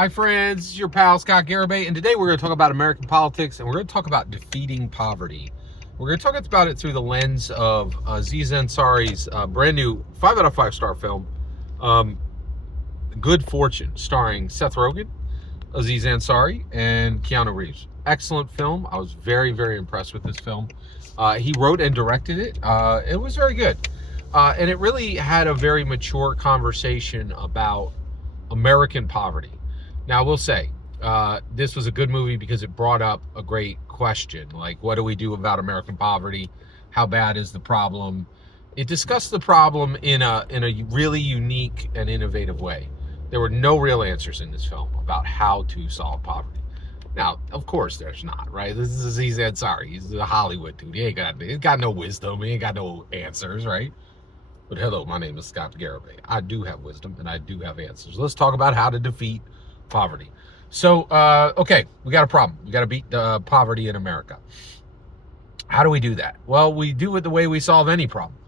Hi friends, it's your pal Scott Garibay, and today we're going to talk about American politics, and we're going to talk about defeating poverty. We're going to talk about it through the lens of Aziz Ansari's brand new 5 out of 5 star film, Good Fortune, starring Seth Rogen, Aziz Ansari, and Keanu Reeves. Excellent film. I was very, very impressed with this film. He wrote and directed it. It was very good. And it really had a very mature conversation about American poverty. Now, I will say, this was a good movie because it brought up a great question. Like, what do we do about American poverty? How bad is the problem? It discussed the problem in a really unique and innovative way. There were no real answers in this film about how to solve poverty. Now, of course, there's not, right? This is Aziz Ansari. He's a Hollywood dude. He ain't got no wisdom. He ain't got no answers, right? But hello, my name is Scott Garibay. I do have wisdom and I do have answers. Let's talk about how to defeat poverty. So, okay, we got a problem. We got to beat poverty in America. How do we do that? Well, we do it the way we solve any problem.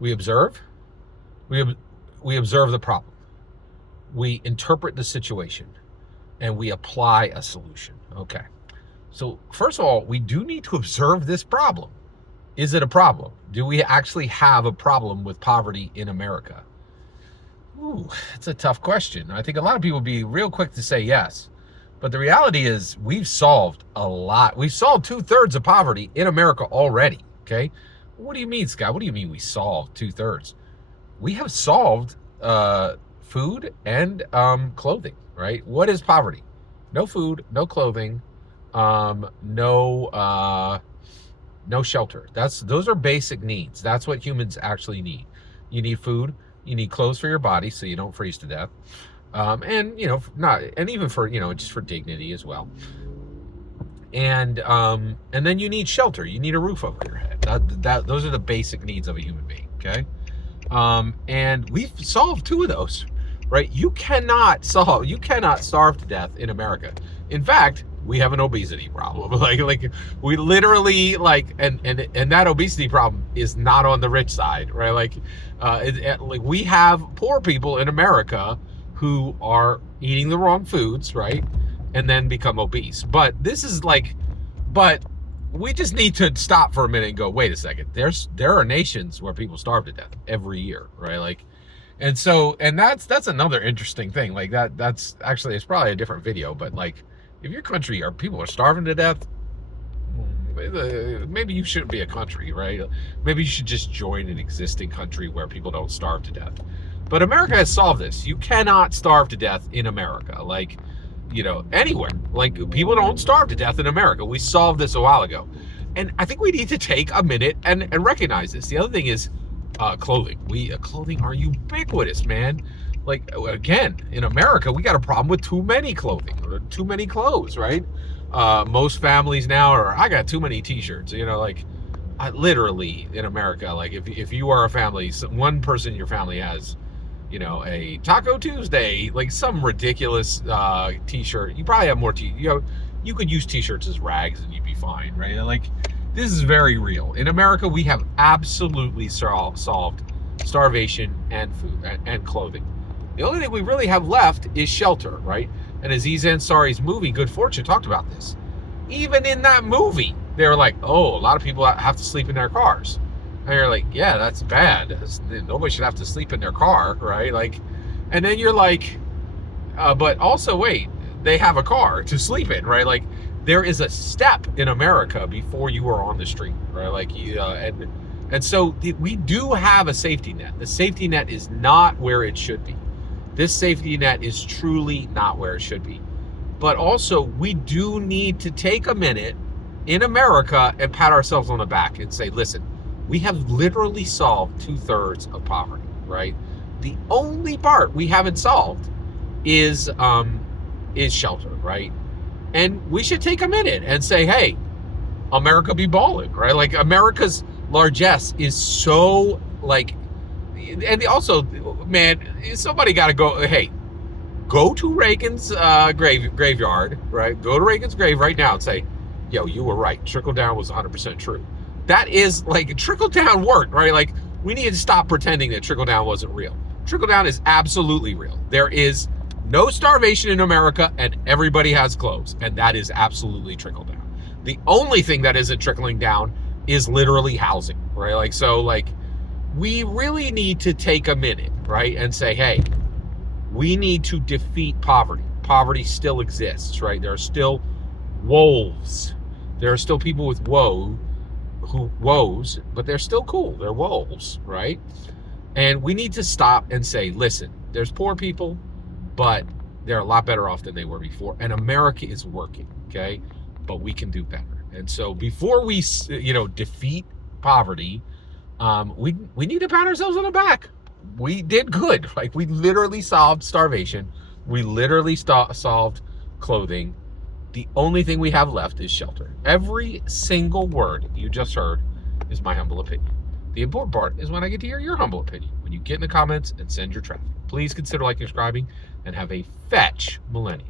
We observe. We observe the problem. We interpret the situation, and we apply a solution. Okay. So, first of all, we do need to observe this problem. Is it a problem? Do we actually have a problem with poverty in America? Ooh, it's a tough question. I think a lot of people would be real quick to say yes. But the reality is we've solved a lot. We've solved 2/3 of poverty in America already, okay? What do you mean, Scott? What do you mean we solved 2/3? We have solved food and clothing, right? What is poverty? No food, no clothing, no shelter. Those are basic needs. That's what humans actually need. You need food. You need clothes for your body so you don't freeze to death, and even for just for dignity as well. And then you need shelter. You need a roof over your head. Those are the basic needs of a human being. Okay, and we've solved 2 of those, right? You cannot starve to death in America. In fact, we have an obesity problem. Like we literally and that obesity problem is not on the rich side, right? Like we have poor people in America who are eating the wrong foods, right? And then become obese. But we just need to stop for a minute and go, wait a second. There are nations where people starve to death every year, right? And that's another interesting thing. Like that's actually, it's probably a different video, but if your country people are starving to death, maybe you shouldn't be a country, right? Maybe you should just join an existing country where people don't starve to death. But America has solved this. You cannot starve to death in America, anywhere. People don't starve to death in America. We solved this a while ago. And I think we need to take a minute and recognize this. The other thing is clothing. Clothing are ubiquitous, man. Again, in America, we got a problem with too many clothing, or too many clothes, right? Most families now I got too many t-shirts, literally in America, if you are a family, one person in your family has, a Taco Tuesday, some ridiculous t-shirt. You probably have more you could use t-shirts as rags and you'd be fine, right? This is very real. In America, we have absolutely solved starvation and food and clothing. The only thing we really have left is shelter, right? And Aziz Ansari's movie, Good Fortune, talked about this. Even in that movie, they were like, oh, a lot of people have to sleep in their cars. And you're like, yeah, that's bad. Nobody should have to sleep in their car, right? And then you're like, but also, wait, they have a car to sleep in, right? There is a step in America before you are on the street, right? And so we do have a safety net. The safety net is not where it should be. This safety net is truly not where it should be. But also, we do need to take a minute in America and pat ourselves on the back and say, listen, we have literally solved 2/3 of poverty, right? The only part we haven't solved is shelter, right? And we should take a minute and say, hey, America be balling, right? America's largesse is so and also, man, somebody got to go. Hey, go to Reagan's graveyard, right? Go to Reagan's grave right now and say, yo, you were right. Trickle down was 100% true. That is trickle down worked, right? We need to stop pretending that trickle down wasn't real. Trickle down is absolutely real. There is no starvation in America, and everybody has clothes. And that is absolutely trickle down. The only thing that isn't trickling down is literally housing, right? Like, so like, we really need to take a minute, right? And say, hey, we need to defeat poverty. Poverty still exists, right? There are still wolves. There are still people with woes, but they're still cool. They're wolves, right? And we need to stop and say, listen, there's poor people, but they're a lot better off than they were before. And America is working, okay? But we can do better. And so before we, defeat poverty, we need to pat ourselves on the back. We did good. Like, we literally solved starvation. We literally solved clothing. The only thing we have left is shelter. Every single word you just heard is my humble opinion. The important part is when I get to hear your humble opinion, when you get in the comments and send your traffic. Please consider liking, subscribing, and have a fetch millennium.